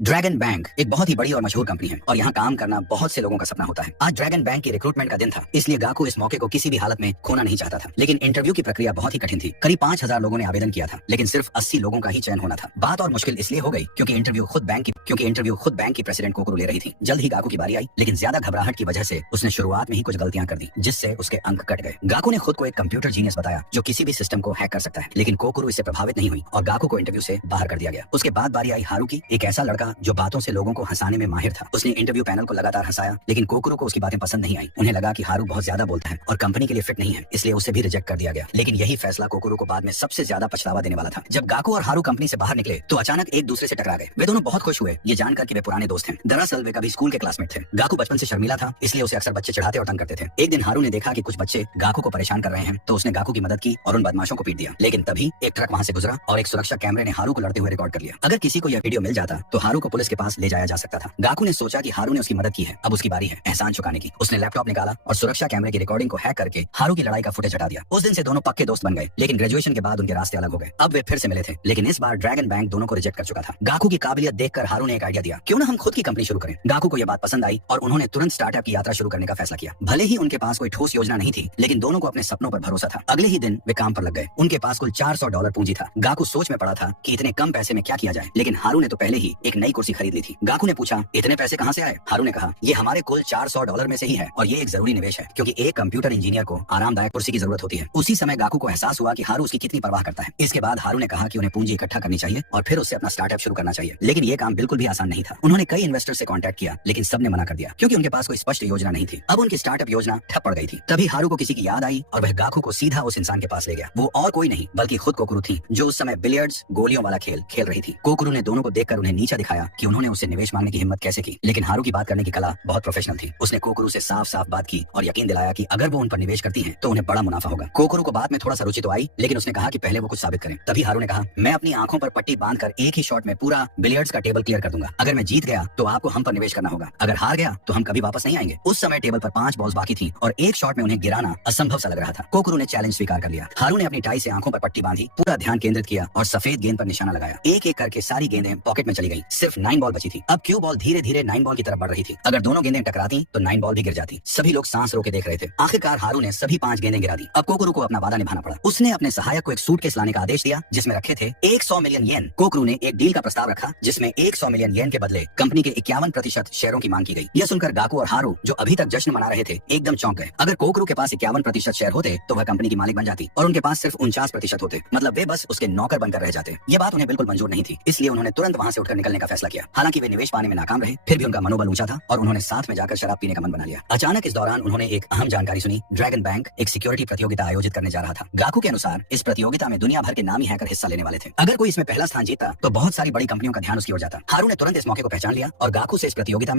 Dragon bank एक बहुत ही बड़ी और मशहूर कंपनी है और यहाँ काम करना बहुत से लोगों का सपना होता है। आज ड्रैगन बैंक की रिक्रूटमेंट का दिन था, इसलिए गाकू इस मौके को किसी भी हालत में खोना नहीं चाहता था। लेकिन इंटरव्यू की प्रक्रिया बहुत ही कठिन थी। करीब 5000 लोगों ने आवेदन किया था, लेकिन सिर्फ 80 लोगों का ही चयन होना था। बात और मुश्किल इसलिए हो गई क्योंकि इंटरव्यू खुद बैंक की प्रेसिडेंट कोकरू ले रही थी। जल्द ही गाकू की बारी आई, लेकिन ज्यादा घबराहट की वजह से उसने शुरुआत में ही कुछ गलतियां कर दी, जिससे उसके अंक कट गए। गाकू ने खुद को एक कंप्यूटर जीनियस बताया जो किसी भी सिस्टम को हैक कर सकता है, लेकिन कोकरू इससे प्रभावित नहीं हुई और गाकू को इंटरव्यू से बाहर कर दिया गया। उसके बाद बारी आई हारू की, एक ऐसा लड़का जो बातों से लोगों को हंसाने में माहिर था। उसने इंटरव्यू पैनल को लगातार हंसाया, लेकिन कोकरू को उसकी बातें पसंद नहीं आई। उन्हें लगा कि हारू बहुत ज्यादा बोलता है और कंपनी के लिए फिट नहीं है, इसलिए उसे भी रिजेक्ट कर दिया गया। लेकिन यही फैसला कोकरू को बाद में सबसे ज्यादा पछतावा देने वाला था। जब गाकू और हारू कंपनी से बाहर निकले तो अचानक एक दूसरे से टकरा गए। वे दोनों बहुत खुश हुए ये जानकर कि वे पुराने दोस्त हैं। दरअसल वे कभी स्कूल के क्लासमेट थे। गाकू बचपन से शर्मीला था, इसलिए उसे अक्सर बच्चे चिढ़ाते और तंग करते थे। एक दिन हारू ने देखा कि कुछ बच्चे गाकू को परेशान कर रहे हैं, तो उसने गाकू की मदद की और उन बदमाशों को पीट दिया। लेकिन तभी एक ट्रक वहां से गुजरा और एक सुरक्षा कैमरे ने हारू को लड़ते हुए रिकॉर्ड कर लिया। अगर किसी को यह वीडियो मिल जाता तो हारू को पुलिस के पास ले जाया जा सकता था। गाकू ने सोचा कि हारू ने उसकी मदद की है, अब उसकी बारी है एहसान चुकाने की। उसने लैपटॉप निकाला और सुरक्षा कैमरे की रिकॉर्डिंग को हैक करके हारू की लड़ाई का फुटेज हटा दिया। उस दिन से दोनों पक्के दोस्त बन गए, लेकिन ग्रेजुएशन के बाद उनके रास्ते अलग हो गए। अब वे फिर से मिले थे, लेकिन इस बार ड्रैगन बैंक दोनों को रिजेक्ट कर चुका था। गाकू की काबिलियत देखकर हारू ने एक आइडिया दिया, क्यों ना हम खुद की कंपनी शुरू करें। गाकू को यह बात पसंद आई और उन्होंने तुरंत स्टार्टअप की यात्रा शुरू करने का फैसला किया। भले ही उनके पास कोई ठोस योजना नहीं थी, लेकिन दोनों को अपने सपनों पर भरोसा था। अगले ही दिन वे काम पर लग गए। उनके पास कुल $400 पूंजी था। गाकू सोच में पड़ा था कि इतने कम पैसे में क्या किया जाए, लेकिन हारू ने तो पहले ही एक नई कुर्सी खरीद ली थी। गाकू ने पूछा, इतने पैसे कहाँ से आए? हारू ने कहा, ये हमारे कुल $400 में से ही है और ये एक जरूरी निवेश है, क्योंकि एक कंप्यूटर इंजीनियर को आरामदायक कुर्सी की जरूरत होती है। उसी समय गाकू को एहसास हुआ कि हारू उसकी कितनी परवाह करता है। इसके बाद हारू ने कहा कि उन्हें पूंजी इकट्ठा करनी चाहिए और फिर उससे अपना स्टार्टअप शुरू करना चाहिए। लेकिन ये काम बिल्कुल भी आसान नहीं था। उन्होंने कई इन्वेस्टर से कांटेक्ट किया, लेकिन सबने मना कर दिया क्योंकि उनके पास कोई स्पष्ट योजना नहीं थी। अब उनकी स्टार्टअप योजना ठप पड़ गई थी। तभी हारू को किसी की याद आई और वह गाकू को सीधा उस इंसान के पास ले गया। वो और कोई नहीं बल्कि खुद कोकरू थी, जो उस समय बिलियर्ड्स गोलियों वाला खेल खेल रही थी। कोकरू ने दोनों को देखकर उन्हें नीचा दिखाया कि उन्होंने उससे निवेश मांगने की हिम्मत कैसे की, लेकिन हारू की बात करने की कला बहुत प्रोफेशनल थी। उसने कोकरू से साफ साफ बात की और यकीन दिलाया कि अगर वो उन पर निवेश करती हैं तो उन्हें बड़ा मुनाफा होगा। कोकरू को बात में थोड़ा सा रुचि तो आई, लेकिन उसने कहा कि पहले वो कुछ साबित करें। तभी हारू ने कहा, मैं अपनी आंखों पर पट्टी बांधकर एक ही शॉट में पूरा बिलियर्ड्स का टेबल क्लियर कर दूंगा। अगर मैं जीत गया तो आपको हम पर निवेश करना होगा, अगर हार गया तो हम कभी वापस नहीं आएंगे। उस समय टेबल पर 5 बॉल्स बाकी थी और एक शॉट में उन्हें गिराना असंभव सा लग रहा था। कोकरू ने चैलेंज स्वीकार कर लिया। हारू ने अपनी टाई से आंखों पर पट्टी बांधी, पूरा ध्यान केंद्रित किया और सफेद गेंद पर निशाना लगाया। एक एक करके सारी गेंदें पॉकेट में चली गई। सिर्फ 9 बॉल बची थी। अब क्यू बॉल धीरे धीरे 9 बॉल की तरफ बढ़ रही थी। अगर दोनों गेंदें टकराती तो 9 बॉल भी गिर जाती। सभी लोग सांस रोके देख रहे थे। आखिरकार हारू ने सभी 5 गेंदें गिरा दी। अब कोकरू को अपना वादा निभाना पड़ा। उसने अपने सहायक को एक सूटकेस लाने का आदेश दिया जिसमें रखे थे 100 मिलियन येन। कोकरू ने एक डील का प्रस्ताव रखा जिसमें 100 मिलियन येन के बदले कंपनी के 51% शेयरों की मांग की गई। यह सुनकर गाकू और हारू, जो अभी तक जश्न मना रहे थे, एकदम चौंक गए। अगर कोकरू के पास 51% शेयर होते तो वह कंपनी की मालिक बन जाती और उनके पास सिर्फ 49% होते, मतलब वे बस उसके नौकर बनकर रह जाते। ये बात उन्हें बिल्कुल मंजूर नहीं थी, इसलिए उन्होंने तुरंत वहां से उठकर निकलने का फैसला किया। हालांकि वे निवेश पाने में नाकाम रहे, फिर भी उनका मनोबल ऊंचा था और उन्होंने साथ में जाकर शराब पीने का मन बना लिया। अचानक इस दौरान उन्होंने एक अहम जानकारी सुनी। ड्रैगन बैंक एक सिक्योरिटी प्रतियोगिता आयोजित करने जा रहा था। गाकू के अनुसार इस प्रतियोगिता में दुनिया भर के नामी हैकर हिस्सा लेने वाले थे। अगर कोई इसमें पहला स्थान जीतता तो बहुत सारी बड़ी कंपनियों का ध्यान उसकी ओर जाता। हारू ने तुरंत इस मौके को पहचान लिया और गाकू से इस प्रतियोगिता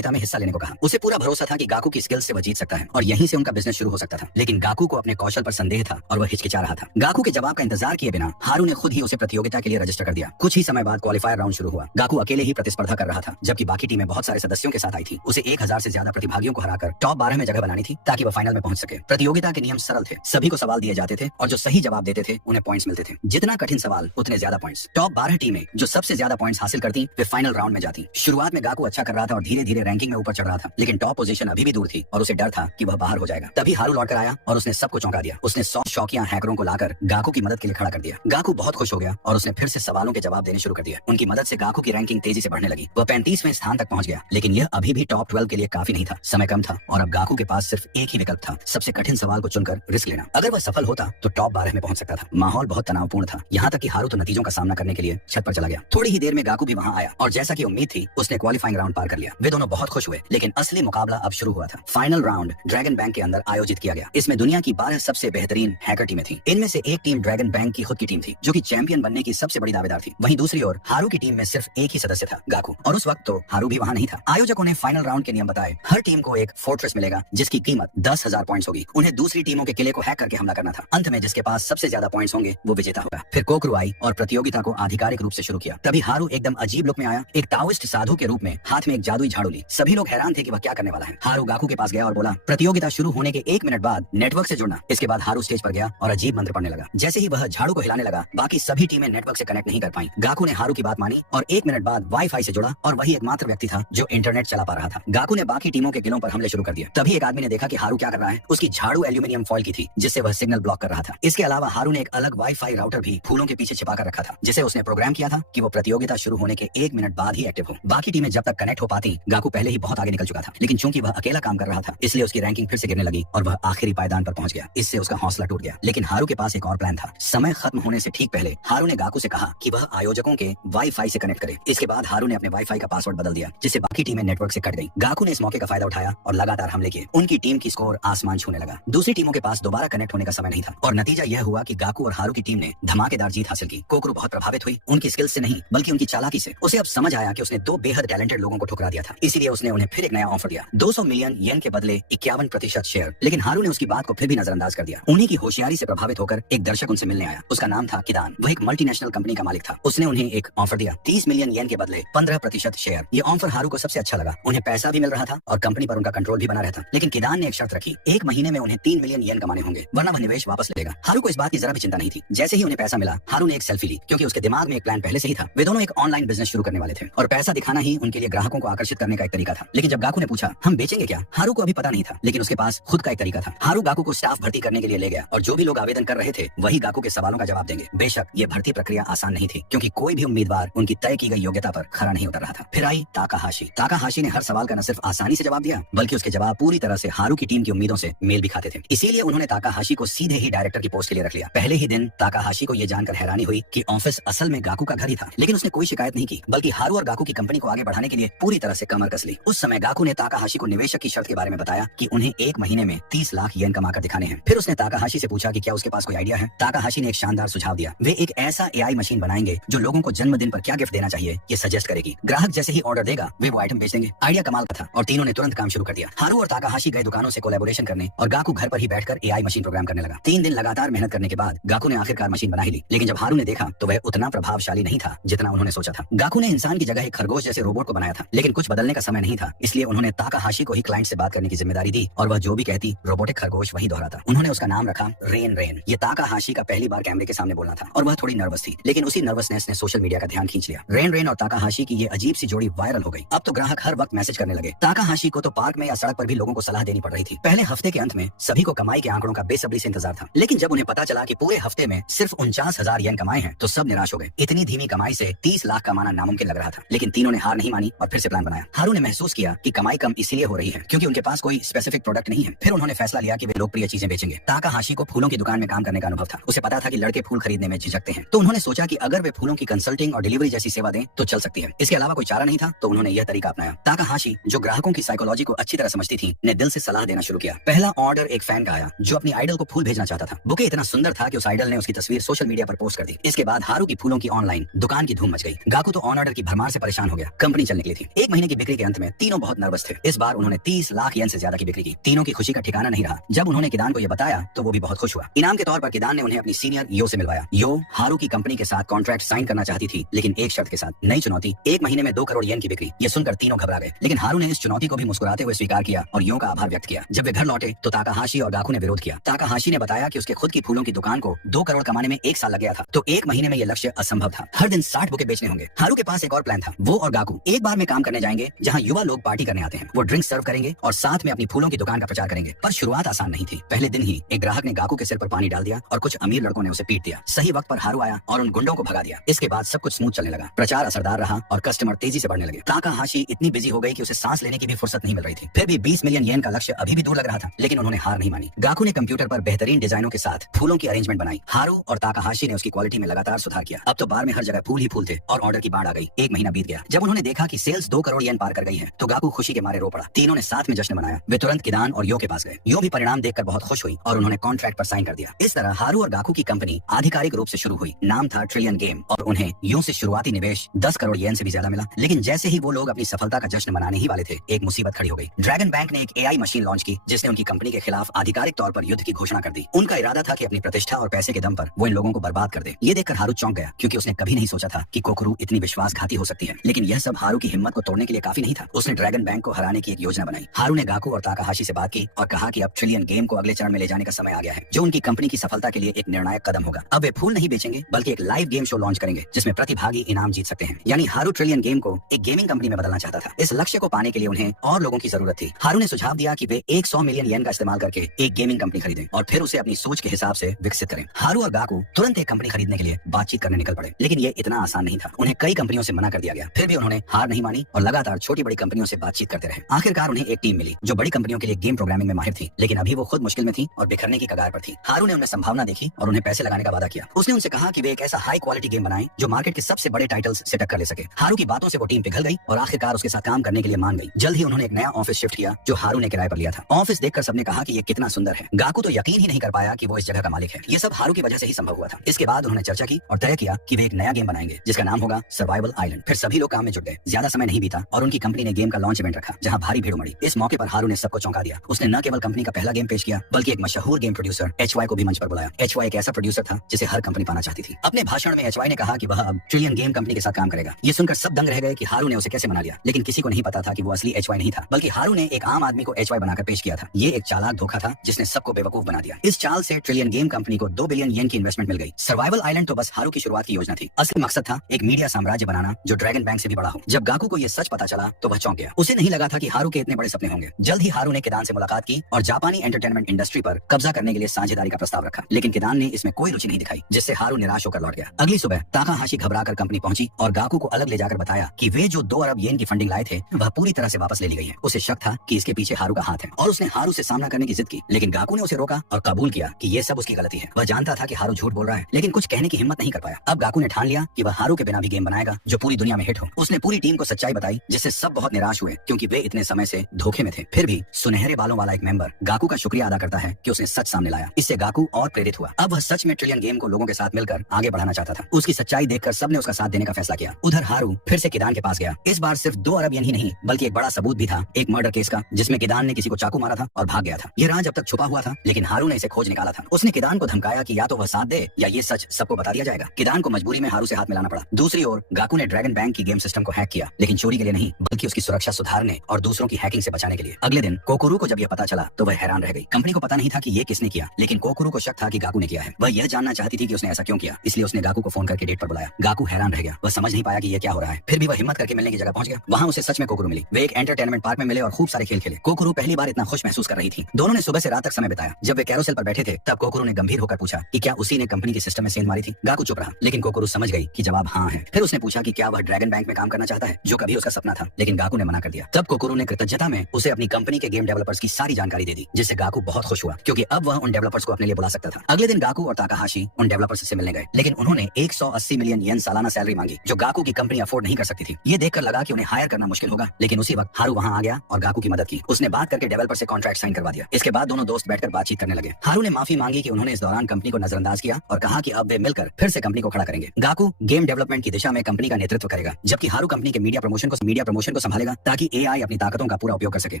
में हिस्सा लेने को कहा। उसे पूरा भरोसा था कि गाकू की स्किल्स से वह जीत सकता है और यहीं से उनका बिजनेस शुरू हो सकता था। लेकिन गाकू को अपने कौशल पर संदेह था और वह हिचकिचा रहा था। गाकू के जवाब का इंतजार किए बिना हारू ने खुद ही उसे प्रतियोगिता के लिए रजिस्टर कर दिया। कुछ ही समय बाद क्वालिफायर राउंड शुरू हुआ। गाकू अकेले ही प्रतिस्पर्धा कर रहा था, जबकि बाकी टीमें बहुत सारे सदस्यों के साथ आई थी। उसे 1000 से ज्यादा प्रतिभागियों को हराकर टॉप 12 में जगह बनानी थी ताकि वह फाइनल में पहुंच सके। प्रतियोगिता के नियम सरल थे। सभी को सवाल दिए जाते थे और जो सही जवाब देते थे उन्हें पॉइंट्स मिलते थे। जितना कठिन सवाल उतने ज्यादा पॉइंट्स। टॉप 12 टीमें जो सबसे ज्यादा पॉइंट्स हासिल करती वे फाइनल राउंड में जाती। शुरुआत में गाकू अच्छा कर रहा था और धीरे धीरे रैंकिंग में ऊपर चढ़ रहा था, लेकिन टॉप पोजीशन अभी भी दूर थी और उसे डर था कि वह बाहर हो जाएगा। तभी हारू लौटकर आया और उसने सबको चौंका दिया। उसने 100 शौकिया हैकरों को लाकर गाकू की मदद के लिए खड़ा कर दिया। गाकू बहुत खुश हो गया और उसने फिर से सवालों के जवाब देने शुरू कर दिया। उनकी मदद से गाकू की रैंकिंग तेजी से बढ़ने लगी। वह 35वें स्थान तक पहुंच गया, लेकिन यह अभी भी टॉप 12 के लिए काफी नहीं था। समय कम था और अब गाकू के पास सिर्फ एक ही विकल्प था, सबसे कठिन सवाल को चुनकर रिस्क लेना। अगर वह सफल होता तो टॉप 12 में पहुंच सकता था। माहौल बहुत तनावपूर्ण था, यहाँ तक कि हारू तो नतीजों का सामना करने के लिए छत पर चला गया। थोड़ी ही देर में गाकू भी वहाँ आया और जैसा कि उम्मीद थी उसने क्वालिफाइंग राउंड पार कर लिया। वे दोनों बहुत खुश हुए, लेकिन असली मुकाबला अब शुरू हुआ था। फाइनल राउंड ड्रैगन बैंक के अंदर आयोजित किया गया। इसमें दुनिया की 12 सबसे बेहतरीन हैकर टीमें थी। इनमें से एक टीम ड्रैगन बैंक की खुद की टीम थी, जो कि चैंपियन बनने की सबसे बड़ी दावेदार थी। वहीं दूसरी ओर हारू की टीम में सिर्फ एक ही सदस्य था, गाकू, और उस वक्त तो हारू भी वहाँ नहीं था। आयोजकों ने फाइनल राउंड के नियम बताए। हर टीम को एक फोर्ट्रेस मिलेगा जिसकी कीमत 10,000 पॉइंट्स होगी। उन्हें दूसरी टीमों के किले को हैक करके हमला करना था। अंत में जिसके पास सबसे ज्यादा पॉइंट्स होंगे वो विजेता होगा। फिर कोकरू आई और प्रतियोगिता को आधिकारिक रूप से शुरू किया। तभी हारू एकदम अजीब लुक में आया, एक ताओइस्ट साधु के रूप में, हाथ में एक जादुई झाड़ू ली। सभी लोग हैरान थे कि वह क्या करने वाला है। हारू गाकू के पास गया और बोला, प्रतियोगिता शुरू होने के 1 मिनट बाद नेटवर्क से जुड़ना। इसके बाद हारू स्टेज पर गया और अजीब मंत्र पढ़ने लगा। जैसे ही वह झाड़ू को हिलाने लगा, बाकी सभी टीमें नेटवर्क से कनेक्ट नहीं कर पाई। गाकू ने हारू की बात मानी और 1 मिनट बाद वाईफाई से जुड़ा और वही एकमात्र व्यक्ति था जो इंटरनेट चला पा रहा था। गाकू ने बाकी टीमों के किलों पर हमले शुरू कर दिए। तभी एक आदमी ने देखा कि हारू क्या कर रहा है। उसकी झाड़ू एल्यूमिनियम फॉइल की थी जिससे वह सिग्नल ब्लॉक कर रहा था। इसके अलावा हारू ने एक अलग वाईफाई राउटर भी फूलों के पीछे छिपा कर रखा था जिसे उसने प्रोग्राम किया था कि वो प्रतियोगिता शुरू होने के 1 मिनट बाद ही एक्टिव हो। बाकी टीमें जब तक कनेक्ट हो पाती, गाकू पहले ही बहुत आगे निकल चुका था, लेकिन चूंकि वह अकेला काम कर रहा था इसलिए उसकी रैंकिंग फिर से गिरने लगी और वह आखिरी पायदान पर पहुंच गया। इससे उसका हौसला टूट गया। लेकिन हारू के पास एक और प्लान था। समय खत्म होने से ठीक पहले हारू ने गाकू से कहा कि वह आयोजकों के वाईफाई से कनेक्ट करे। इसके बाद हारू ने अपने वाईफाई का पासवर्ड बदल दिया जिससे बाकी टीमें नेटवर्क से कट गई। गाकू ने इस मौके का फायदा उठाया और लगातार हमले किए। उनकी टीम की स्कोर आसमान छूने लगा। दूसरी टीमों के पास दोबारा कनेक्ट होने का समय नहीं था और नतीजा यह हुआ कि गाकू और हारू की टीम ने धमाकेदार जीत हासिल की। कोकरू बहुत प्रभावित हुई, उनकी स्किल्स से नहीं बल्कि उनकी चालाकी से। उसे अब समझ आया कि उसने 2 बेहद टैलेंटेड लोगों को ठुकरा दिया था। इसीलिए उसने उन्हें फिर एक नया ऑफर दिया, 200 मिलियन येन के बदले 51% शेयर। लेकिन हारू ने उसकी बात को फिर भी नजरअंदाज कर दिया। उन्हीं की होशियारी से प्रभावित होकर एक दर्शक उनसे मिलने आया। उसका नाम था किदान। वह एक मल्टीनेशनल कंपनी का मालिक था। उसने उन्हें एक ऑफर दिया, 30 मिलियन येन के बदले 15% शेयर। ये ऑफर हारू को सबसे अच्छा लगा। उन्हें पैसा भी मिल रहा था और कंपनी पर उनका कंट्रोल भी बना रहता। लेकिन किदान ने एक शर्त रखी, 1 महीने में उन्हें 3 मिलियन येन कमाने होंगे वरना वह निवेश वापस लेगा। हारू को इस बात की जरा भी चिंता नहीं थी। जैसे ही उन्हें पैसा मिला, हारू ने एक सेल्फी ली क्योंकि उसके दिमाग में एक प्लान पहले से ही था। वे दोनों एक ऑनलाइन बिजनेस शुरू करने वाले थे और पैसा दिखाना ही उनके लिए ग्राहकों को आकर्षित करने का एक तरीका था। लेकिन जब गाकू ने पूछा हम बेचेंगे क्या, हारू को अभी पता नहीं था, लेकिन उसके पास खुद का एक तरीका था। हारू गाकू को स्टाफ भर्ती करने के लिए ले गया और जो भी लोग आवेदन कर रहे थे वही गाकू के सवालों का जवाब देंगे। बेशक ये भर्ती प्रक्रिया आसान नहीं थी क्योंकि कोई भी उम्मीदवार उनकी तय की गई योग्यता पर खरा नहीं उतर रहा था। फिर आई ताकाहाशी। ताकाहाशी ने हर सवाल का न सिर्फ आसानी से जवाब दिया बल्कि उसके जवाब पूरी तरह से हारू की टीम की उम्मीदों से मेल भी खाते थे। इसीलिए उन्होंने ताकाहाशी को सीधे ही डायरेक्टर की पोस्ट के लिए रख लिया। पहले ही दिन ताकाहाशी को यह जानकर हैरानी हुई कि ऑफिस असल में गाकू का घर ही था। लेकिन उसने कोई शिकायत नहीं की बल्कि हारू और गाकू की कंपनी को आगे बढ़ाने के लिए पूरी तरह से कमर कस ली। उस समय गाकू ने ताकाहाशी को निवेशक की शर्त के बारे में बताया कि उन्हें 1 महीने में 30 लाख येन कमाकर दिखाने हैं। फिर उसने ताकाहाशी से पूछा कि क्या उसके पास कोई आइडिया है। ताकाहाशी ने एक शानदार सुझाव दिया। वे एक ऐसा एआई मशीन बनाएंगे जो लोगों को जन्मदिन पर क्या गिफ्ट देना चाहिए ये सजेस्ट करेगी। ग्राहक जैसे ही ऑर्डर देगा वे वो आइटम बेच देंगे। आइडिया कमाल का था और तीनों ने तुरंत काम शुरू कर दिया। हारू और ताकाहाशी गए दुकानों से कोलैबोरेशन करने और गाकू घर पर ही बैठकर एआई मशीन प्रोग्राम करने लगा। 3 दिन लगातार मेहनत करने के बाद गाकू ने आखिरकार मशीन बना ही ली। लेकिन जब हारू ने देखा तो वह उतना प्रभावशाली नहीं था जितना उन्होंने सोचा था। गाकू ने इंसान की जगह एक खरगोश जैसे रोबोट को बनाया था, लेकिन कुछ बदलने का समय नहीं था। इसलिए उन्होंने ताकाहाशी को ही क्लाइंट से बात करने की जिम्मेदारी दी और वह जो भी कहती रोबोटिक खरगोश वही दोहराता। उन्होंने उसका नाम रखा रेन रेन। ये ताकाहाशी का पहली बार कैमरे के सामने बोलना था और वह थोड़ी नर्वस थी, लेकिन उसी नर्वसनेस ने सोशल मीडिया का ध्यान खींच लिया। रेन रेन और ताकाहाशी की ये अजीब सी जोड़ी वायरल हो गई। अब तो ग्राहक हर वक्त मैसेज करने लगे। ताकाहाशी को तो पार्क में या सड़क पर भी लोगों को सलाह देनी पड़ रही थी। पहले हफ्ते के अंत में सभी को कमाई के आंकड़ों का बेसब्री से इंतजार था, लेकिन जब उन्हें पता चला कि पूरे हफ्ते में सिर्फ 49,000 येन कमाए हैं तो सब निराश हो गए। इतनी धीमी कमाई से 30 लाख कमाना नामुमकिन लग रहा था। लेकिन तीनों ने हार नहीं मानी और फिर से प्लान बनाया। हारू ने महसूस किया कि कमाई कम इसलिए हो रही है क्योंकि उनके पास कोई स्पेसिफिक प्रोडक्ट नहीं है। फिर उन्होंने फैसला लिया कि वे लोकप्रिय चीजें बेचेंगे। ताकाहाशी को फूलों की दुकान में काम करने का अनुभव था। उसे पता था कि लड़के फूल खरीदने में झिझकते हैं, तो उन्होंने सोचा कि अगर वे फूलों की कंसल्टिंग और डिलीवरी जैसी सेवा दें तो चल सकती है। इसके अलावा कोई चारा नहीं था तो उन्होंने यह तरीका अपनाया। ताकाहाशी जो ग्राहकों की साइकोलॉजी को अच्छी तरह समझती थी ने दिल से सलाह देना शुरू किया। पहला ऑर्डर एक फैन का आया जो अपनी आइडल को फूल भेजना चाहता था। बुके इतना सुंदर था कि उस आइडल ने उसकी तस्वीर सोशल मीडिया पर पोस्ट कर दी। इसके बाद हारू की फूलों की ऑनलाइन दुकान की धूम मच गई। गाकू तो ऑन ऑर्डर की भरमार से परेशान हो गया। कंपनी चलने के लिए थी। 1 महीने की बिक्री के अंत में तीनों बहुत नर्वस थे। इस बार उन्होंने 30 लाख येन से ज्यादा की बिक्री की। तीनों की खुशी का ठिकाना नहीं रहा। जब उन्होंने किदान को यह बताया तो वो भी बहुत खुश हुआ। इनाम के तौर पर किदान ने उन्हें अपनी सीनियर यो से मिलवाया। यो हारू की कंपनी के साथ कॉन्ट्रैक्ट साइन करना चाहती थी, लेकिन एक शर्त के साथ। नई चुनौती, 1 महीने में 2 करोड़ येन की बिक्री। ये सुनकर तीनों घबरा गए, लेकिन हारू ने इस चुनौती को भी मुस्कुराते हुए स्वीकार किया और यो का आभार व्यक्त किया। जब वे घर लौटे तो ताकाहाशी और गाकू ने विरोध किया। ताकाहाशी ने बताया कि उसके खुद की फूलों की दुकान को 2 करोड़ कमाने में 1 साल लग गया था, तो 1 महीने में यह लक्ष्य असंभव था। हर दिन 60 बुके बेचने होंगे। हारू के पास एक और प्लान था। वो और गाकू एक बार में काम करने जाएंगे जहाँ युवा लोग पार्टी करने आते हैं। वो ड्रिंक सर्व करेंगे और साथ में अपनी फूलों की दुकान का प्रचार करेंगे। पर शुरुआत आसान नहीं थी। पहले दिन ही एक ग्राहक ने गाकू के सिर पर पानी डाल दिया और कुछ अमीर लड़कों ने उसे पीट दिया। सही वक्त पर हारू आया और उन गुंडों को भगा दिया। इसके बाद सब कुछ स्मूथ चलने लगा। प्रचार असरदार रहा और कस्टमर तेजी से बढ़ने लगे। ताकाहाशी इतनी बिजी हो गई कि उसे सांस लेने की भी फुर्सत नहीं मिल रही थी। फिर भी 20 मिलियन येन का लक्ष्य अभी भी दूर लग रहा था, लेकिन उन्होंने हार नहीं मानी। गाकू ने कंप्यूटर पर बेहतरीन डिजाइनों के साथ फूलों की अरेंजमेंट बनाई। हारू और ताकाहाशी ने उसकी क्वालिटी में लगातार सुधार किया। अब तो बार में हर जगह फूल ही फूल थे और ऑर्डर की बाढ़ आ गई। 1 महीना बीत गया। जब उन्होंने देखा कि सेल्स 2 करोड़ येन पार कर गई है तो गाकू खुशी के मारे रो पड़ा। तीनों ने साथ में जश्न मनाया। वे तुरंत किदान और यो के पास गए। यो भी परिणाम देखकर बहुत खुश हुई और उन्होंने कॉन्ट्रैक्ट पर साइन कर दिया। इस तरह हारू और गाकू की कंपनी आधिकारिक रूप से शुरू हुई। नाम था ट्रिलियन गेम और उन्हें यो से शुरुआती निवेश 10 करोड़ येन से भी ज्यादा मिला। लेकिन जैसे ही वो लोग अपनी सफलता का जश्न मनाने ही वाले थे, एक मुसीबत खड़ी हो गई। ड्रैगन बैंक ने एक एआई मशीन लॉन्च की जिसने उनकी कंपनी के खिलाफ आधिकारिक तौर पर युद्ध की घोषणा कर दी। उनका इरादा था कि अपनी प्रतिष्ठा और पैसे के दम पर वो इन लोगों को बर्बाद कर दे। ये देखकर हारू चौंक गया क्योंकि उसने कभी नहीं सोचा था कि कोकरू इतनी विश्वासघाती हो सकती है। लेकिन यह सब हारू की हिम्मत को तोड़ने के लिए काफी नहीं था। उसने ड्रैगन बैंक को हराने की एक योजना बनाई। हारू ने गाकू और ताकाहाशी से बात की और कहा कि अब ट्रिलियन गेम को अगले चरण में ले जाने का समय आ गया है, जो उनकी कंपनी की सफलता के लिए एक निर्णायक कदम होगा। अब वे फूल नहीं बेचेंगे बल्कि एक live live game show launch करेंगे जिसमें प्रतिभागी इनाम जीत सकते हैं। यानी हारू ट्रिलियन गेम को एक गेमिंग कंपनी में बदलना चाहता था। इस लक्ष्य को पाने के लिए उन्हें और लोगों की जरूरत थी। हारू ने सुझाव दिया कि वे 100 मिलियन येन का इस्तेमाल करके एक गेमिंग कंपनी खरीदें और फिर उसे अपनी सोच के हिसाब से विकसित करें। हारू और गाकू तुरंत एक कंपनी खरीदने के लिए बातचीत करने निकल पड़े, लेकिन ये इतना आसान नहीं था। उन्हें कई कंपनियों से मना कर दिया गया, फिर भी उन्होंने हार नहीं मानी और लगातार छोटी बड़ी कंपनियों से बातचीत करते रहे। आखिरकार उन्हें एक टीम मिली जो बड़ी कंपनियों के लिए गेम प्रोग्रामिंग में माहिर थी, लेकिन अभी वो खुद मुश्किल में थी और बिखरने की कगार पर थी। हारू ने उन्हें संभावना देखी और उन्हें पैसे लगाने का वादा किया। उसने उनसे कहा कि वे एक ऐसा हाई क्वालिटी गेम बनाएं जो मार्केट के सबसे बड़े टाइटल्स से टक्कर ले सके। हारू की बातों से वो टीम पिघल गई और आखिरकार उसके साथ काम करने के लिए मान गई। जल्द ही उन्होंने एक नया ऑफिस शिफ्ट किया जो हारू ने किराए पर लिया था। ऑफिस देखकर सबने कहा कि ये कितना सुंदर है। गाकू तो यकीन ही नहीं कर पाया कि वो इस जगह का मालिक है। ये सब हारू की वजह से ही संभव हुआ था। इसके बाद उन्होंने चर्चा की और तय किया कि वे एक नया गेम बनाएंगे जिसका नाम होगा सर्वाइवल आइलैंड। फिर सभी लोग काम में जुट गए। ज्यादा समय नहीं बीता और उनकी कंपनी ने गेम का लॉन्च इवेंट रखा जहां भारी भीड़ उमड़ी। इस मौके पर हारू ने सबको चौंका दिया। उसने न केवल कंपनी का पहला गेम पेश किया बल्कि एक मशहूर गेम प्रोड्यूसर HY को भी मंच पर बुलाया। HY एक ऐसा प्रोड्यूसर था जिसे हर कंपनी पाना चाहती थी। अपने भाषण में HY ने कहा कि वह अब ट्रिलियन गेम कंपनी के साथ काम करेगा। ये सुनकर सब दंग रह गए कि हारू ने उसे कैसे मना लिया, लेकिन किसी को नहीं पता था कि वो असली HY नहीं था, बल्कि हारू ने एक आम आदमी को HY बनाकर पेश किया था। ये एक चालाक धोखा था जिसने सबको बेवकूफ बना दिया। इस चाल से ट्रिलियन गेम कंपनी को 2 बिलियन येन की इन्वेस्टमेंट मिल गई। सर्वाइवल आइलैंड तो बस हारू की शुरुआत की योजना थी। असली मकसद था एक मीडिया साम्राज्य बनाना जो ड्रैगन बैंक से भी बड़ा हो। जब गाकू को यह सच पता चला तो वह चौंक गया। उसे नहीं लगा था कि हारू के इतने बड़े सपने होंगे। जल्द ही हारू ने किदान से मुलाकात की और जापानी एंटरटेनमेंट इंडस्ट्री पर कब्जा करने के लिए साझेदारी का प्रस्ताव रखा, लेकिन किदान ने इसमें कोई रुचि नहीं दिखाई, जिससे हारू निराश होकर लौट गया। अगली सुबह ताकाहाशी घबराकर कंपनी पहुंची और गाकू को अलग ले जाकर बताया कि वे जो 2 अरब येन की फंडिंग लाए थे वह पूरी तरह से वापस ले ली गई है। उसे शक था कि इसके पीछे हारू का हाथ है और उसने हारू से सामना करने की जिद की, लेकिन गाकू ने उसे रोका और कबूल किया कि ये सब उसकी गलती है। वह जानता था कि हारू झूठ बोल रहा है, लेकिन कुछ कहने की हिम्मत नहीं कर पाया। अब गाकू ने ठान लिया कि वह हारू के बिना भी गेम बनाएगा जो पूरी दुनिया में हिट हो। उसने पूरी टीम को सच्चाई बताई जिससे सब बहुत निराश हुए क्योंकि वे इतने समय से धोखे में थे। फिर भी सुनहरे बालों वाला एक मेंबर गाकू का शुक्रिया अदा करता है कि उसने सच सामने लाया। इससे गाकू और प्रेरित हुआ। अब वह सच में ट्रिलियन गेम को लोगों के साथ मिलकर आगे बढ़ाना चाहता था। उसकी सच्चाई देखकर सबने उसका साथ देने का फैसला किया। उधर हारू फिर से किदान के पास गया। इस बार सिर्फ 2 अरब येन ही नहीं बल्कि एक बड़ा सबूत भी था, एक मर्डर केस का जिसमें किदान ने किसी को चाकू मारा था और भाग गया था। ये राज अब तक छुपा हुआ था, लेकिन हारू ने इसे खोज निकाला था। उसने किदान को धमकाया कि या तो वह साथ दे या ये सच सबको बता दिया जाएगा। किदान को मजबूरी में हारू से हाथ मिलाना पड़ा। दूसरी ओर गाकू ने ड्रैगन बैंक की गेम सिस्टम को हैक किया, लेकिन चोरी के लिए नहीं बल्कि उसकी सुरक्षा सुधारने और दूसरों की हैकिंग से बचाने के लिए। अगले दिन कोकोरू को जब यह पता चला तो वह हैरान रह गई। कंपनी को पता नहीं था कि ये किसने किया, लेकिन कोकोरू को शक था कि गाकू ने किया है। वह यह जानना चाहती थी कि उसने ऐसा क्यों किया, इसलिए उसने गाकू को फोन करके डेट पर बुलाया। गाकू हैरान रह गया। वह समझ नहीं पाया कि ये क्या हो रहा है। फिर भी वह हिम्मत करके मिलने की जगह पहुंच गया। वहां उसे सच में कोकोरू मिली। वे एक एंटरटेनमेंट पार्क में मिले और खूब सारे खेल खेले। कोकोरू पहली बार इतना खुश महसूस कर रही थी। दोनों ने सुबह से रात तक समय बिताया। जब वे कैरोसेल पर बैठे थे तब कोकोरू ने गंभीर होकर पूछा कि क्या उसी ने कंपनी के सिस्टम में सेंध मारी थी। गाकू चुप रहा, लेकिन कोकोरू समझ गई कि जवाब हाँ है। फिर उसने पूछा कि क्या वह ड्रैगन बैंक में काम करना चाहता है, जो कभी उसका सपना था, लेकिन गाकू ने मना कर दिया। तब कोकोरू ने कृतज्ञता में उसे अपनी कंपनी के गेम डेवलपर्स की सारी जानकारी दे दी, जिससे गाकू बहुत खुश हुआ क्योंकि अब वह उन डेवलपर्स को अपने लिए बुला सकता था। अगले दिन गाकू और ताकाहाशी उन डेवलपर्स से मिलने गए, लेकिन उन्होंने 180 मिलियन येन सालाना सैलरी मांगी जो गाकू की कंपनी अफोर्ड नहीं कर सकती थी। ये देखकर लगा कि उन्हें हायर करना मुश्किल होगा, लेकिन उसी वक्त हारू वहां आ गया और गाकू की मदद की। उसने बात करके डेवलपर से कॉन्ट्रैक्ट साइन करवा दिया। इसके बाद दोनों दोस्त बैठकर बातचीत करने लगे। हारू ने माफी मांगी कि उन्होंने इस दौरान कंपनी को नजरअंदाज किया और कहा कि अब वे मिलकर फिर से कंपनी को खड़ा करेंगे। गाकू गेम डेवलपमेंट की दिशा में कंपनी का नेतृत्व करेगा, जबकि हारू कंपनी के मीडिया प्रमोशन को संभालेगा ताकि AI अपनी ताकतों का पूरा उपयोग कर सके।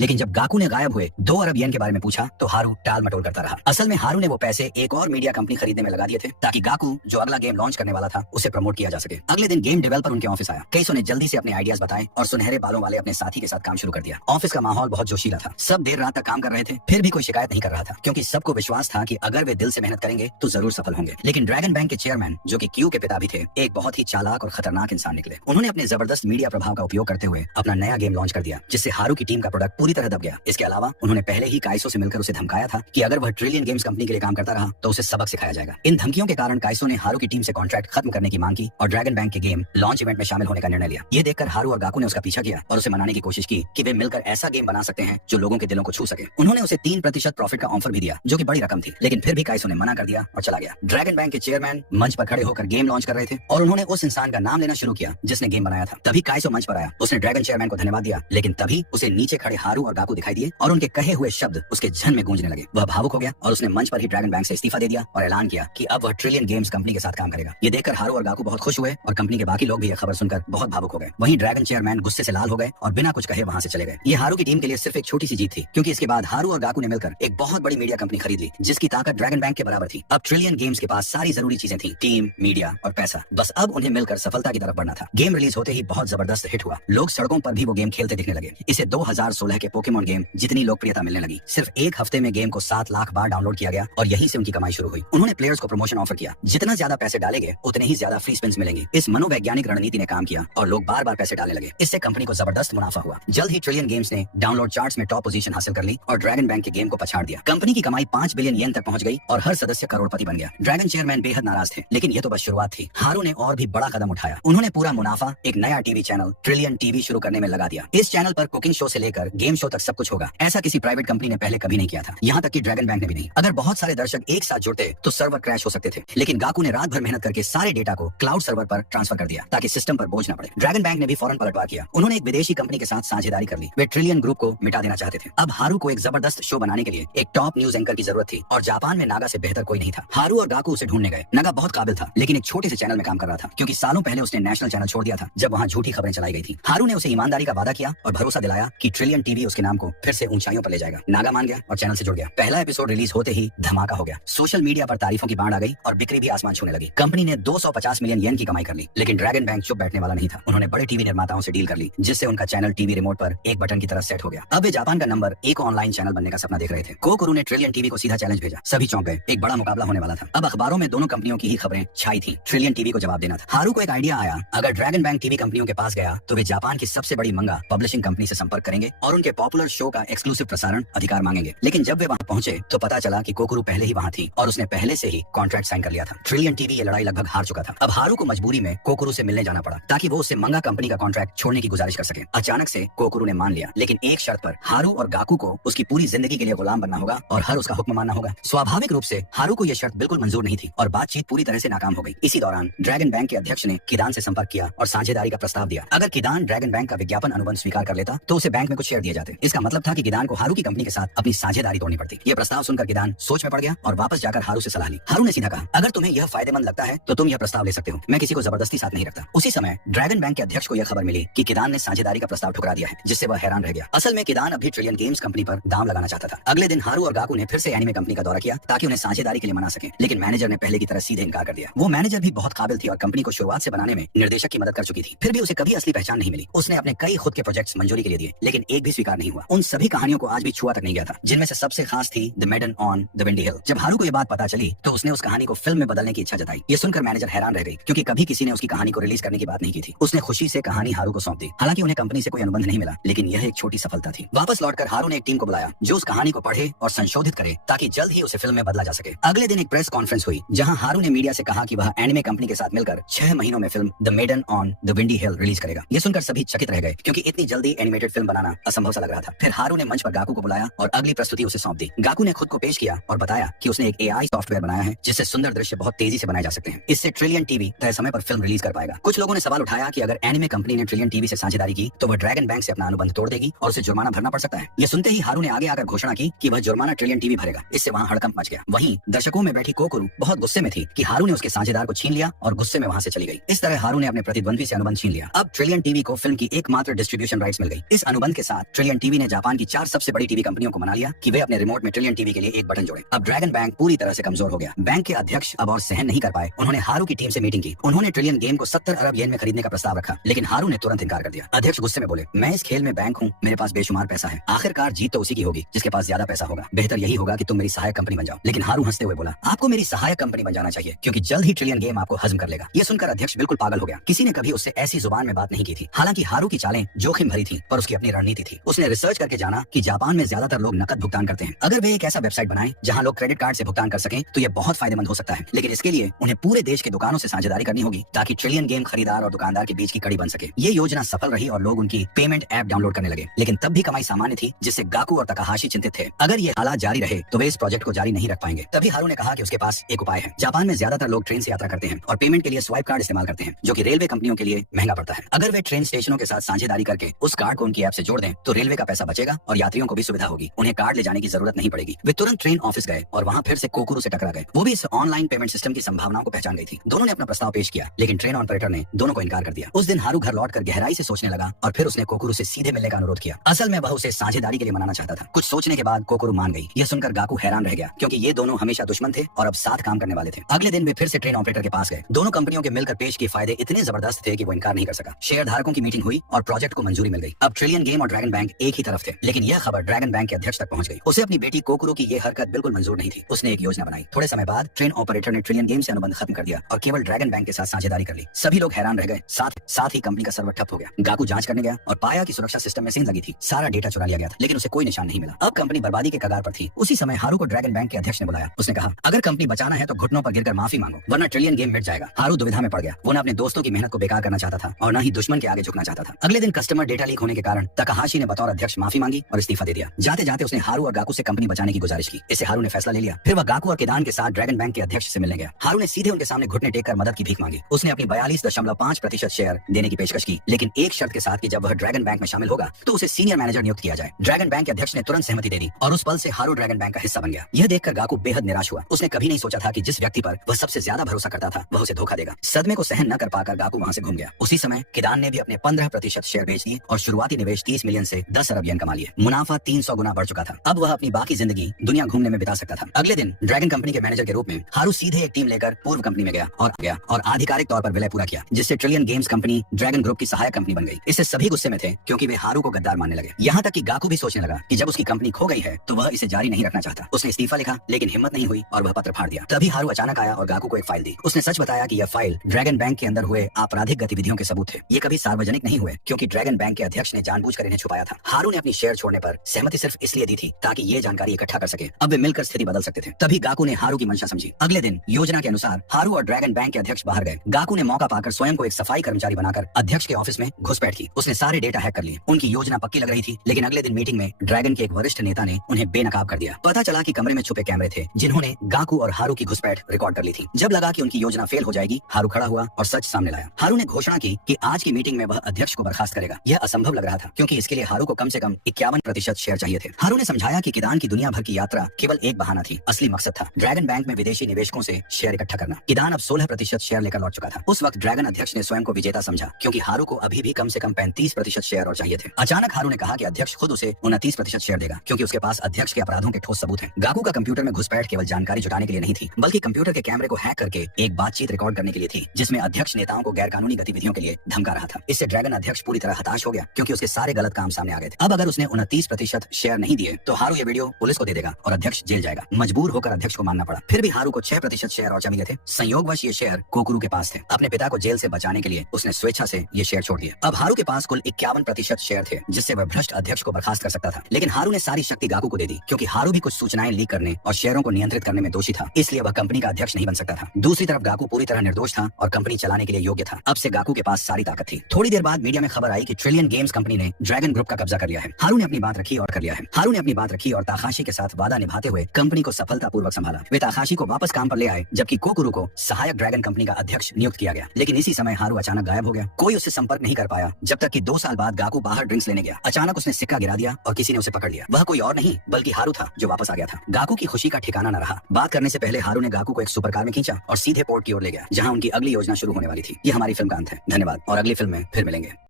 लेकिन जब गाकू ने गायब हुए 2 अरब येन के बारे में पूछा तो हारू टाल मटोल करता रहा। असल में हारू ने वो पैसे एक और मीडिया कंपनी खरीदने में लगा दिए थे ताकि गाकू जो अगला गेम लॉन्च करने वाला था उसे प्रमोट किया जा सके। अगले दिन गेम डेवलपर उनके ऑफिस आया। केइसो ने जल्दी से अपने आइडियाज बताए और सुनहरे बालों वाले अपने साथी के साथ काम शुरू कर दिया। ऑफिस का माहौल बहुत जोशीला था। सब देर रात तक काम कर रहे थे, फिर भी कोई शिकायत नहीं कर रहा था क्योंकि सबको विश्वास था कि अगर वे दिल से मेहनत करेंगे तो जरूर सफल होंगे। लेकिन ड्रैगन बैंक के चेयरमैन, जो कि क्यू के पिता भी थे, एक बहुत ही चालाक और खतरनाक इंसान निकले। उन्होंने अपने जबरदस्त मीडिया प्रभाव का उपयोग करते हुए अपना नया गेम लॉन्च कर दिया, जिससे हारू की टीम का प्रोडक्ट पूरी तरह दब गया। इसके अलावा उन्होंने पहले ही काइसो से मिलकर उसे धमकाया था कि अगर वह ट्रिलियन गेम्स कंपनी के लिए काम करता रहा तो उसे सबक सिखाया जाएगा। इन धमकियों के कारण काइसो ने हारू की टीम से कॉन्ट्रैक्ट खत्म करने की मांग की और ड्रैगन बैंक के गेम लॉन्च इवेंट में शामिल होने का निर्णय लिया। ये देखकर हारू और गाकू ने उसका पीछा किया और उसे मनाने की कोशिश की कि वे मिलकर ऐसा गेम बना सकते हैं जो लोगों के दिलों को छू सके। उन्होंने उसे 3% प्रॉफिट का ऑफर भी दिया, जो कि बड़ी रकम थी, लेकिन फिर भी काइसो ने मना कर दिया और चला गया। ड्रैगन बैंक के चेयरमैन मंच पर खड़े होकर गेम लॉन्च कर रहे थे और उन्होंने उस इंसान का नाम लेना शुरू किया जिसने गेम बनाया था। तभी काइसो मंच पर आया। उसने ड्रैगन चेयरमैन को धन्यवाद दिया, लेकिन तभी उसे नीचे खड़े हारू और गाकू दिखाई दिए और उनके कहे हुए शब्द उसके झन में गूंजने लगे। वह भावुक हो गया और उसने मंच पर ही ड्रैगन बैंक से इस्तीफा दे दिया और ऐलान किया कि अब वह ट्रिलियन गेम्स कंपनी के साथ काम करेगा। ये देखकर हारू और गाकू बहुत खुश हुए और कंपनी के बाकी लोग भी यह खबर सुनकर बहुत भावुक हो गए। वहीं ड्रैगन चेयरमैन गुस्से से लाल हो गए और बिना कुछ कहे वहां से चले गए। ये हारू की टीम के लिए सिर्फ एक छोटी सी जीत थी, क्योंकि इसके बाद हारू और गाकू ने मिलकर एक बहुत बड़ी मीडिया कंपनी खरीद ली जिसकी ताकत ड्रैगन बैंक के बराबर थी। अब ट्रिलियन गेम्स के पास सारी जरूरी चीजें थी, टीम, मीडिया और पैसा। बस अब उन्हें मिलकर सफलता की तरफ बढ़ना था। गेम रिलीज होते ही बहुत जबरदस्त हिट हुआ। लोग सड़कों पर भी वो गेम खेलते दिखने लगे। इसे 2016 के पोकेमॉन गेम जितनी लोकप्रियता मिलने लगी। सिर्फ एक हफ्ते में गेम को 7 लाख बार डाउनलोड किया गया और यहीं से उनकी कमाई शुरू हुई। उन्होंने प्लेयर्स को प्रमोशन ऑफर किया। जितना ज्यादा पैसे डालेंगे उतने ही ज्यादा फ्री स्पिन्स मिलेंगे। इस मनोवैज्ञानिक रणनीति ने काम किया और लोग बार बार पैसे डालने लगे। इससे कंपनी को जबरदस्त मुनाफा हुआ। जल्द ही ट्रिलियन गेम्स ने डाउनलोड चार्ट्स में टॉप पोजीशन हासिल कर ली और ड्रैगन बैंक के गेम को पछाड़ दिया। कंपनी की कमाई 5 बिलियन येन तक पहुंच गई और हर सदस्य करोड़पति बन गया। ड्रैगन चेयरमैन बेहद नाराज थे, लेकिन ये तो बस शुरुआत थी। हारू ने और भी बड़ा कदम उठाया। उन्होंने पूरा मुनाफा एक नया टीवी चैनल ट्रिलियन टीवी शुरू करने में लगा दिया। इस चैनल पर कुकिंग शो से लेकर गेम शो तक सब कुछ होगा। ऐसा किसी प्राइवेट कंपनी ने पहले कभी नहीं किया था, यहाँ तक कि ड्रैगन बैंक ने भी नहीं। अगर बहुत सारे दर्शक एक साथ जुड़ते तो सर्वर क्रैश हो सकते थे, लेकिन गाकू ने रात भर मेहनत करके सारे डेटा को क्लाउड सर्वर पर ट्रांसफर कर दिया ताकि सिस्टम पर बोझ न पड़े। ड्रैगन बैंक ने भी फौरन पलटवार किया। उन्होंने एक विदेशी कंपनी के साथ साझेदारी कर ली। वे ट्रिलियन ग्रुप को मिटा देना चाहते थे। अब हारू को एक जबरदस्त शो बनाने के लिए एक टॉप न्यूज एंकर की जरूरत थी और जापान में नागा से बेहतर कोई नहीं था। हारू और गाकू उसे ढूंढने गए। नागा बहुत काबिल था, लेकिन एक छोटे से चैनल में काम कर रहा था, क्योंकि सालों पहले उसने नेशनल चैनल छोड़ दिया था जब वहाँ झूठी खबरें चलाई गई थी। हारू ने उसे ईमानदारी का वादा किया और भरोसा दिलाया कि ट्रिलियन टीवी उसके नाम को फिर से ऊंचाइयों पर ले जाएगा। नागा मान गया और चैनल से जुड़ गया। पहला एपिसोड रिलीज होते ही धमाका हो गया। सोशल मीडिया पर तारीफों की बाढ़ आ गई और बिक्री भी आसमान छूने लगी। कंपनी ने 250 मिलियन येन की कमाई कर ली, लेकिन ड्रैगन बैंक चुप बैठने वाला नहीं था। उन्होंने बड़े टीवी निर्माताओं से डील कर ली, जिससे उनका चैनल टीवी रिमोट पर एक बटन की तरह सेट हो गया। अब वे जापान का नंबर 1 ऑनलाइन चैनल बनने का सपना देख रहे थे। कोकुरु ने ट्रिलियन टीवी को सीधा चैलेंज भेजा। सभी चौंक गए। एक बड़ा मुकाबला होने वाला था। अब अखबारों में दोनों कंपनियों की ही खबरें छाई थी। ट्रिलियन टीवी को जवाब देना था। हारू को एक आइडिया आया, अगर ड्रैगन बैंक टीवी कंपनियों के पास गया तो वे जापान की सबसे बड़ी मंगा पब्लिशिंग कंपनी से संपर्क करेंगे और उनके पॉपुलर शो का एक्सक्लूसिव प्रसारण अधिकार मांगेंगे। लेकिन जब वे वहां पहुंचे तो पता चला कि कोकुरु पहले ही वहां थी और उसने पहले से ही कॉन्ट्रैक्ट साइन कर लिया था। ट्रिलियन टीवी ये लड़ाई लगभग हार चुका था। अब हारू को मजबूरी में कोकुरु से मिलने जाना पड़ा ताकि वो उससे मंगा कंपनी का कॉन्ट्रैक्ट छोड़ने की गुजारिश कर सके। अचानक से कोकुरु ने मान लिया, लेकिन एक शर्त पर। हारू और गाकू को उसकी पूरी जिंदगी के लिए गुलाम बनना होगा और हर उसका हुक्म मानना होगा। स्वाभाविक रूप से हारू को यह शर्त बिल्कुल मंजूर नहीं थी और बातचीत पूरी तरह से नाकाम हो गई। इसी दौरान ड्रैगन बैंक के अध्यक्ष ने किदान से संपर्क किया और साझेदारी का प्रस्ताव दिया। अगर किदान ड्रैगन बैंक का विज्ञापन अनुबंध स्वीकार कर लेता तो उसे बैंक में कुछ शेयर दिए जाते। इसका मतलब था कि किदान को हारू की कंपनी के साथ अपनी साझेदारी तोड़नी पड़ती। यह प्रस्ताव सुनकर किदान सोच में पड़ गया और वापस जाकर हारू से सलाह ली। हारू ने सीधा कहा, अगर तुम्हें यह फायदेमंद लगता है तो तुम यह प्रस्ताव ले सकते हो, मैं किसी को जबरदस्ती साथ नहीं रखता। उसी समय ड्रैगन बैंक के अध्यक्ष को यह खबर मिली कि किदान ने साझेदारी का प्रस्ताव ठुकरा दिया है, जिससे वह हैरान रह गया। असल में किदान अभी ट्रिलियन गेम्स कंपनी पर दाम लगाना चाहता था। अगले दिन हारू और गाकू ने फिर से एनिमे कंपनी का दौरा किया ताकि उन्हें साझेदारी के लिए मना सके, लेकिन मैनेजर ने पहले की तरह सीधे इनकार कर दिया। वो मैनेजर भी बहुत काबिल थी और कंपनी को शुरुआत से बनाने में निर्देशक की मदद कर चुकी थी। फिर भी उसे कभी असली पहचान नहीं मिली। उसने अपने कई खुद के प्रोजेक्ट्स मंजूरी के लिए दिए, लेकिन एक भी स्वीकार नहीं हुआ। उन सभी कहानियों को आज भी छुआ तक नहीं गया था, जिनमें से सबसे खास थी the maiden on the windy hill. जब हारू को यह बात पता चली तो उसने उस कहानी को फिल्म में बदलने की इच्छा जताई। ये सुनकर मैनेजर हैरान रह गई, क्योंकि कभी किसी ने उसकी कहानी को रिलीज करने की बात नहीं की थी। उसने खुशी से कहानी हारू को सौंप दी। हालांकि उन्हें कंपनी से कोई अनुबंध नहीं मिला, लेकिन यह एक छोटी सफलता थी। वापस लौटकर हारू ने एक टीम को बुलाया जो उस कहानी को पढ़े और संशोधित करे ताकि जल्द ही उसे फिल्म में बदला जा सके। अगले दिन एक प्रेस कॉन्फ्रेंस हुई जहां हारू ने मीडिया से कहा कि वह एनिमे कंपनी के साथ मिलकर 6 महीनों में film the maiden on the windy hill release करेगा। ये सुनकर सभी चकित रह गए, क्योंकि इतनी जल्दी एनिमेटेड फिल्म बनाना असंभव सा लग रहा था। फिर हारू ने मंच पर गाकू को बुलाया और अगली प्रस्तुति उसे सौंप दी। गाकू ने खुद को पेश किया और बताया कि उसने एक एआई सॉफ्टवेयर बनाया है जिससे सुंदर दृश्य बहुत तेजी से बनाए जा सकते हैं। इससे ट्रिलियन टीवी तय समय पर फिल्म रिलीज कर पाएगा। कुछ लोगों ने सवाल उठाया कि अगर एनिमे कंपनी ने ट्रिलियन टीवी से साझेदारी की तो वह ड्रैगन बैंक से अपना अनुबंध तोड़ देगी और उसे जुर्माना भरना पड़ सकता है। ये सुनते ही हारू ने आगे आकर घोषणा की कि वह जुर्माना ट्रिलियन टीवी भरेगा। इससे वहाँ हड़कंप मच गया। वहीं दर्शकों में बैठी कोकुरु बहुत गुस्से में थी कि हारू ने उसके साझेदार को छीन लिया और गुस्से में वहाँ से चली गई। इस तरह हारू ने अपने प्रतिद्वंदी से अनुबंध छीन लिया। अब ट्रिलियन टीवी को फिल्म की एकमात्र डिस्ट्रीब्यूशन राइट्स मिल गई। इस अनुबंध के साथ ट्रिलियन टीवी ने जापान की 4 सबसे बड़ी टीवी कंपनियों को मना लिया कि वे अपने रिमोट में ट्रिलियन टीवी के लिए एक बटन जोड़े। अब ड्रैगन बैंक पूरी तरह से कमजोर हो गया। बैंक के अध्यक्ष अब और सहन नहीं कर पाए। उन्होंने हारू की टीम से मीटिंग की। उन्होंने ट्रिलियन गेम को 70 अरब येन में खरीदने का प्रस्ताव रखा, लेकिन हारू ने तुरंत इनकार कर दिया। अध्यक्ष गुस्से में बोले, मैं इस खेल में बैंक हूँ, मेरे पास बेशुमार पैसा है। आखिरकार जीत तो उसी की होगी जिसके पास ज्यादा पैसा होगा। बेहतर यही होगा कि तुम मेरी सहायक कंपनी बन जाओ। लेकिन हारू हंसते हुए बोला, आपको मेरी सहायक कंपनी बन जाना चाहिए, क्योंकि जल्द ही ट्रिलियन गेम आपको हजम कर लेगा। ये सुनकर अध्यक्ष बिल्कुल पागल हो गया। किसी ने कभी उससे ऐसी जुबान में बात नहीं की थी। हालांकि हारू की चालें जोखिम भरी थी, पर उसकी अपनी रणनीति थी। उसने रिसर्च करके जाना कि जापान में ज्यादातर लोग नकद भुगतान करते हैं। अगर वे एक ऐसा वेबसाइट बनाएं जहां लोग क्रेडिट कार्ड से भुगतान कर सकें तो यह बहुत फायदेमंद हो सकता है। लेकिन इसके लिए उन्हें पूरे देश के दुकानों से साझेदारी करनी होगी ताकि ट्रिलियन गेम खरीदार और दुकानदार के बीच की कड़ी बन सके। ये योजना सफल रही और लोग उनकी पेमेंट ऐप डाउनलोड करने लगे। लेकिन तब भी कमाई सामान्य थी, जिससे गाकू और तकाहाशी चिंतित थे। अगर ये हालात जारी रहे तो वे इस प्रोजेक्ट को जारी नहीं रख पाएंगे। तभी हारू ने कहा कि उसके पास एक उपाय है। जापान में ज्यादातर लोग ट्रेन से यात्रा करते हैं और पेमेंट के लिए स्वाइप कार्ड इस्तेमाल करते हैं, जो कि रेलवे कंपनियों के लिए महंगा पड़ता है। अगर वे ट्रेन स्टेशनों के साथ साझेदारी करके उस कार्ड को उनकी ऐप से जोड़ दें तो रेलवे का पैसा बचेगा और यात्रियों को भी सुविधा होगी। उन्हें कार्ड ले जाने की जरूरत नहीं पड़ेगी। वे तुरंत ट्रेन ऑफिस गए और वहाँ फिर से कोकुरु से टकरा गए। वो भी इस ऑनलाइन पेमेंट सिस्टम की संभावनाओं को पहचान गई थी। दोनों ने अपना प्रस्ताव पेश किया, लेकिन ट्रेन ऑपरेटर ने दोनों को इनकार कर दिया। उस दिन हारू घर लौटकर गहराई से सोचने लगा और फिर उसने कोकुरु से सीधे मिलने का अनुरोध किया। असल में वह उसे साझेदारी के लिए मनाना चाहता था। कुछ सोचने के बाद कोकुरु मान गई। यह सुनकर गाकू हैरान रह गया, क्योंकि ये दोनों हमेशा दुश्मन थे और अब साथ काम करने वाले थे। अगले दिन वे फिर से ट्रेन ऑपरेटर के पास गए। दोनों कंपनियों के मिलकर पेश किए फायदे इतने जबरदस्त थे कि वो इनकार नहीं कर सका। शेयर धारकों की मीटिंग हुई और प्रोजेक्ट को मंजूरी मिल गई। अब ट्रिलियन गेम और ड्रैगन बैंक एक ही तरफ थे, लेकिन यह खबर ड्रैगन बैंक के अध्यक्ष तक पहुंच गई। उसे अपनी बेटी कोकुरु की यह हरकत बिल्कुल मंजूर नहीं थी। उसने एक योजना बनाई। थोड़े समय बाद ट्रेन ऑपरेटर ने ट्रिलियन गेम से अनुबंध संबंध खत्म कर दिया और केवल ड्रैगन बैंक के साथ साझेदारी कर ली। सभी लोग हैरान रह गए। साथ ही कंपनी का सर्वर ठप हो गया। गाकू जांच करने गया और पाया कि सुरक्षा सिस्टम में सेंध लगी थी। सारा डेटा चुरा लिया गया था, लेकिन उसे कोई निशान नहीं मिला। अब कंपनी बर्बादी के कगार पर थी। उसी समय हारू को ड्रैगन बैंक के अध्यक्ष ने बुलाया। उसने कहा, अगर कंपनी बचाना है तो घुटनों पर गिरकर माफी मांगो, वरना ट्रिलियन गेम मिट जाएगा। हारू दुविधा में पड़ गया। वो न अपने दोस्तों की मेहनत को बेकार करना चाहता था और न ही दुश्मन के आगे झुकना चाहता था। अगले दिन कस्टमर डेटा लीक होने के कारण तकाहाशी ने बतौर अध्यक्ष माफी मांगी और इस्तीफा दे दिया। जाते जाते उसने हारू और गाकू से कंपनी बचाने की गुजारिश की। इससे हारू ने फैसला ले लिया। फिर वह गाकू और किदान के साथ ड्रैगन बैंक के अध्यक्ष से मिलने गया। हारू ने सीधे उनके सामने घुटने टेक कर मदद की भीख मांगी। उसने अपनी 42.5% शेयर देने की पेशकश की, लेकिन एक शर्त के साथ कि जब वह ड्रैगन बैंक में शामिल होगा तो उसे सीनियर मैनेजर नियुक्त किया जाए। ड्रैगन बैंक के अध्यक्ष ने तुरंत सहमति दे दी और उस पल से हारू ड्रैगन बैंक का हिस्सा बन गया। यह देखकर गाकू बेहद निराश हुआ। उसने कभी नहीं सोचा था कि जिस व्यक्ति पर वह सबसे ज्यादा भरोसा करता था वह उसे धोखा देगा। सदमे को सहन न कर पाकर गाकू वहां से घूम गया। उसी समय किदान ने भी अपने 15% शेयर बेच दिए और शुरुआती निवेश 30 मिलियन से 10 अरब येन कमा लिए। मुनाफा 300 गुना बढ़ चुका था। अब वह अपनी बाकी जिंदगी दुनिया घूमने में बिता सकता था। अगले दिन ड्रैगन कंपनी के मैनेजर के रूप में हारू सीधे एक टीम लेकर पूर्व कंपनी में गया और आधिकारिक तौर पर विलय पूरा किया, जिससे trillion games company dragon group की सहायक कंपनी बन गई। इससे सभी गुस्से में थे क्योंकि वे हारू को गद्दार मानने लगे। यहाँ तक कि गाकू भी सोचने लगा कि जब उसकी कंपनी खो गई है तो वह इसे जारी नहीं रखना चाहता। उसने इस्तीफा लिखा, लेकिन हिम्मत नहीं हुई और वह पत्र फाड़ दिया। तभी हारू अचानक आया और गाकू को एक फाइल दी। उसने सच बताया कि यह फाइल ड्रैगन बैंक के अंदर हुए आपराधिक गतिविधियों के सबूत थे। ये कभी सार्वजनिक नहीं हुए क्योंकि ड्रैगन बैंक के अध्यक्ष ने जानबूझकर इन्हें छुपाया था। हारू ने अपनी शेयर छोड़ने पर सहमति सिर्फ इसलिए दी थी ताकि ये जानकारी इकट्ठा कर सके। अब वे मिलकर स्थिति बदल सकते थे। तभी गाकू ने हारू की मंशा समझी। अगले दिन योजना के अनुसार हारू और ड्रैगन बैंक के अध्यक्ष बाहर गए। गाकू ने मौका पाकर स्वयं को एक सफाई कर्मचारी बनाकर अध्यक्ष के ऑफिस में घुसपैठ की। उसने सारे डेटा हैक कर लिए। उनकी योजना पक्की लग रही थी, लेकिन अगले दिन मीटिंग में ड्रैगन के एक वरिष्ठ नेता ने उन्हें बेनकाब कर दिया। पता चला कि कमरे में छुपे कैमरे थे जिन्होंने गाकू और हारू की घुसपैठ रिकॉर्ड कर ली थी। जब लगा कि उनकी योजना फेल हो जाएगी, हारू खड़ा हुआ और सच सामने लाया। हारू ने घोषणा की कि आज की मीटिंग में वह अध्यक्ष को बर्खास्त करेगा। यह असंभव लग रहा था क्योंकि इसके लिए हारू को कम से कम 51% शेयर चाहिए थे। हारू ने समझाया कि किदान की दुनिया भर की यात्रा केवल एक बहाना थी। असली मकसद था ड्रैगन बैंक में विदेशी निवेशकों से शेयर इकट्ठा करना। किदान अब 16% शेयर लेकर लौट चुका था। उस वक्त ड्रैगन अध्यक्ष ने स्वयं को विजेता समझा क्योंकि हारू को अभी भी कम से कम 35% शेयर और चाहिए थे। अचानक हारू ने कहा कि अध्यक्ष खुद उसे 29% शेयर देगा क्योंकि उसके पास अध्यक्ष के अपराधों के ठोस सबूत हैं। गाकू का कंप्यूटर में घुसपैठ केवल जानकारी जुटाने के लिए नहीं थी, बल्कि कंप्यूटर के कैमरे को हैक करके एक बातचीत रिकॉर्ड करने के लिए थी जिसमें अध्यक्ष नेताओं को गैरकानूनी गतिविधियों के लिए धमका रहा था। इससे ड्रैगन अध्यक्ष पूरी तरह हताश हो गया क्योंकि उसके सारे गलत काम सामने आ गए थे। अब अगर उसने 29% शेयर नहीं दिए तो हारू ये वीडियो पुलिस को दे देगा और अध्यक्ष जेल जाएगा। मजबूर होकर अध्यक्ष को मानना पड़ा। फिर भी हारू को 6% शेयर और मिले थे। संयोगवश ये शेयर कोकुरू के पास थे। अपने पिता को जेल से बचाने के लिए उसने स्वेच्छा से ये शेयर छोड़ दिए। अब हारू के पास कुल 51% शेयर थे जिससे वह भ्रष्ट अध्यक्ष को बर्खास्त कर सकता था, लेकिन हारू ने सारी शक्ति गाकू को दे दी क्योंकि हारू भी कुछ सूचनाएं लीक करने और शेयरों को नियंत्रित करने में दोषी था, इसलिए वह कंपनी का अध्यक्ष नहीं बन सकता था। दूसरी तरफ गाकू पूरी तरह निर्दोष था और कंपनी चलाने के लिए योग्य था। अब से गाकू के पास सारी ताकत थी। थोड़ी देर बाद मीडिया में खबर आई कि ट्रिलियन गेम्स कंपनी ने ड्रैगन ग्रुप का कब्जा कर लिया है। हारू ने अपनी बात रखी और कर लिया है। हारू ने अपनी बात रखी और ताकाशी के साथ वादा निभाते हुए कंपनी को सफलतापूर्वक संभाला। वे ताकाशी को वापस काम पर ले आए जबकि कोकुरू को सहायक ड्रैगन कंपनी का अध्यक्ष नियुक्त किया गया। लेकिन इसी समय हारू अचानक गायब हो गया। कोई उससे संपर्क नहीं कर पाया जब तक कि 2 साल बाद गाकू बाहर ड्रिंक्स लेने गया। अचानक उसने सिक्का गिरा दिया और किसी ने उसे पकड़ लिया। वह कोई और नहीं बल्कि हारू था जो वापस आ गया था। गाकू की खुशी का ठिकाना न रहा। बात करने से पहले हारू ने गाकू को एक सुपरकार में खींचा और सीधे पोर्ट की ओर ले गया जहां उनकी अगली योजना शुरू होने वाली थी। यह हमारी फिल्म का अंत है। धन्यवाद और अगली फिल्म में फिर मिलेंगे।